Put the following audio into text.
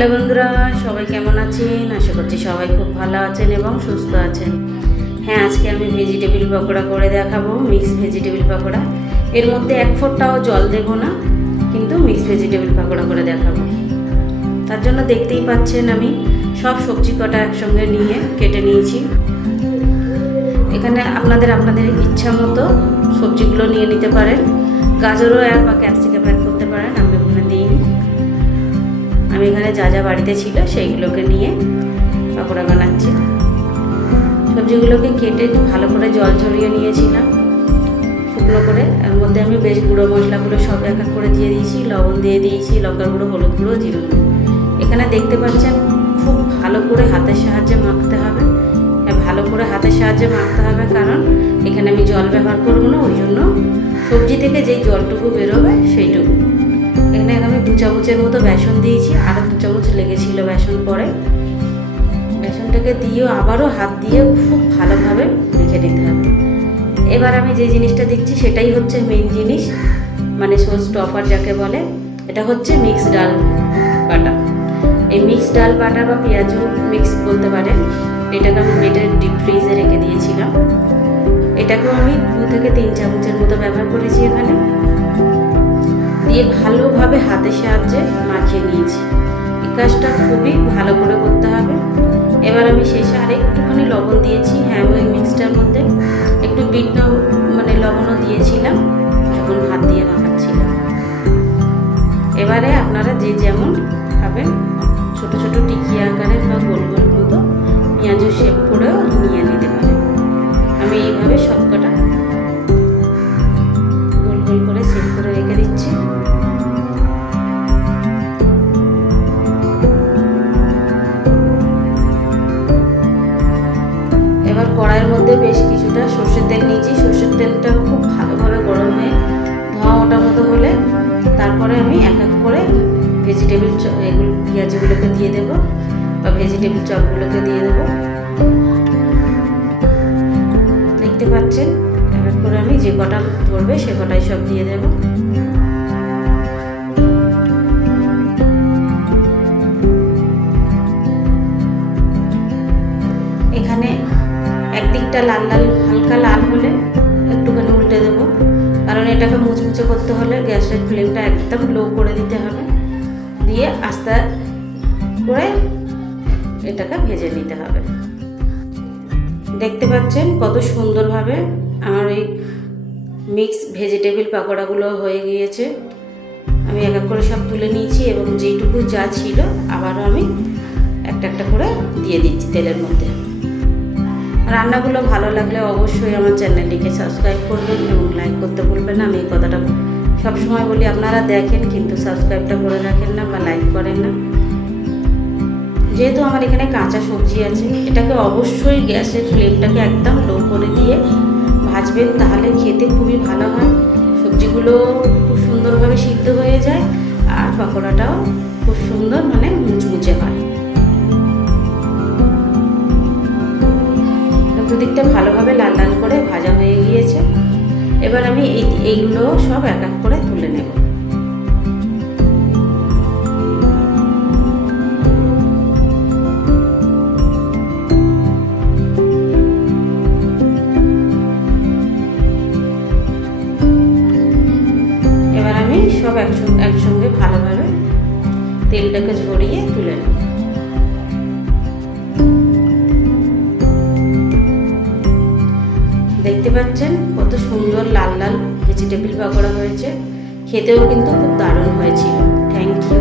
Hello বন্ধুরা, সবাই কেমন আছেন? আশা করছি সবাই খুব ভালো আছেন এবং সুস্থ আছেন। হ্যাঁ, আজকে আমি ভেজিটেবিল পকোড়া করে দেখাবো, মিক্স ভেজিটেবিল পকোড়া। এর মধ্যে এক ফোঁটাও জল দেবো না, কিন্তু মিক্স ভেজিটেবিল পকোড়া করে দেখাবো। তার জন্য দেখতেই পাচ্ছেন আমি সব সবজি কটা একসঙ্গে নিয়ে কেটে নিয়েছি। এখানে আপনাদের ইচ্ছা মতো সবজিগুলো নিয়ে নিতে পারেন। গাজরও বা ক্যাপসিকাম অ্যাড করতে পারেন, আমি ওখানে দিইনি। আমি এখানে যা যা বাড়িতে ছিল সেইগুলোকে নিয়ে পকোড়া বানাচ্ছি। সবজিগুলোকে কেটে ভালো করে জল ঝরিয়ে নিয়েছিলাম শুকনো করে। এর মধ্যে আমি বেশ গুঁড়ো মশলাগুলো সব এক এক করে দিয়ে দিয়েছি। লবণ দিয়ে দিয়েছি, লঙ্কার গুঁড়ো, হলুদ গুঁড়ো, জিরে গুঁড়ো। এখানে দেখতে পাচ্ছেন খুব ভালো করে হাতের সাহায্যে মাখতে হবে। হ্যাঁ, ভালো করে হাতের সাহায্যে মাখতে হবে, কারণ এখানে আমি জল ব্যবহার করবো না। ওই জন্য সবজি থেকে যেই জলটুকু বেরোবে সেইটুকু। এখানে আমি 2 চামচের মতো বেসন দিয়েছি, আরও 2 চামচ লেগেছিল বেসন পরে। বেসনটাকে দিয়েও আবারও হাত দিয়ে খুব ভালোভাবে মেখে নিতে হবে। এবার আমি যে জিনিসটা দিচ্ছি সেটাই হচ্ছে মেইন জিনিস, মানে শো স্টপার যাকে বলে। এটা হচ্ছে মিক্স ডাল বাটা। এই মিক্স ডাল বাটা বা পেঁয়াজু মিক্স বলতে পারেন। এটাকে আমি বেটে ডিপ ফ্রিজে রেখে দিয়েছিলাম। এটাকেও আমি 2 থেকে 3 চামচের মতো ব্যবহার করেছি এখানে। দিয়ে ভালোভাবে হাতের সাহায্যে মাখিয়ে নিয়েছি। এই কাজটা খুবই ভালো করে করতে হবে। এবার আমি শেষে আরেকটুখানি লবণ দিয়েছি। হ্যাঁ, ওই মিক্সটার মধ্যে একটু লবণও দিয়েছিলাম যখন হাত দিয়ে মাখাচ্ছিলাম। এবারে আপনারা যে যেমন খাবেন, ছোট ছোট টিকিয়া আকারের বা গোল গোল মতো পেঁয়াজের শেপ করেও নিয়ে নিতে পারেন। আমি এইভাবে সবকটা গোল গোল করে শেপ করে রেখে দিচ্ছি। এবার কড়াইয়ের মধ্যে বেশ কিছুটা সর্ষের তেল নিয়েছি। সর্ষের তেলটা খুব ভালোভাবে গরম হয়ে ধোঁয়া ওঠা মতো হলে তারপরে আমি এক এক করে ভেজিটেবিল এগুলো পেঁয়াজগুলোকে দিয়ে দেবো বা ভেজিটেবিল চপগুলোকে দিয়ে দেবো। দেখতে পাচ্ছেন এক এক করে আমি যে কটা ধরবে সে কটাই সব দিয়ে দেব। এখানে একদিকটা লাল লাল হালকা লাল হলে একটুখানি উল্টে দেবো, কারণ এটাকে মুচমুচে করতে হলে গ্যাসের ফ্লেমটা একদম লো করে দিতে হবে। দিয়ে আস্তে করে এটাকে ভেজে নিতে হবে। দেখতে পাচ্ছেন কত সুন্দরভাবে আমার এই মিক্স ভেজিটেবিল পকোড়াগুলো হয়ে গিয়েছে। আমি এক এক করে সব তুলে নিয়েছি এবং যেটুকু যা ছিল আবারও আমি একটা একটা করে দিয়ে দিচ্ছি তেলের মধ্যে। রান্নাগুলো ভালো লাগলে অবশ্যই আমার চ্যানেলটিকে সাবস্ক্রাইব করবেন এবং লাইক করতে ভুলবেন না। আমি এই কথাটা সবসময় বলি, আপনারা দেখেন কিন্তু সাবস্ক্রাইবটা করে রাখেন না বা লাইক করেন না। যেহেতু আমার এখানে কাঁচা সবজি আছে, এটাকে অবশ্যই গ্যাসের ফ্লেমটাকে একদম লো করে দিয়ে ভাজবেন, তাহলে খেতে খুবই ভালো হয়। সবজিগুলো খুব সুন্দরভাবে সিদ্ধ হয়ে যায় আর পকোড়াটাও খুব সুন্দর মুচমুচে হয়। দুদিকটা ভালোভাবে লাল লাল করে ভাজা হয়ে গিয়েছে। এবার আমি এইগুলো সব এক এক করে তুলে নেব। এবার আমি সব একসঙ্গে ভালোভাবে তেলটাকে ঝরিয়ে তুলে নেব। দেখতে পাচ্ছেন কত সুন্দর লাল লাল ভেজিটেবিল পকোড়া হয়েছে। খেতেও কিন্তু খুব দারুণ হয়েছিল। Thank you.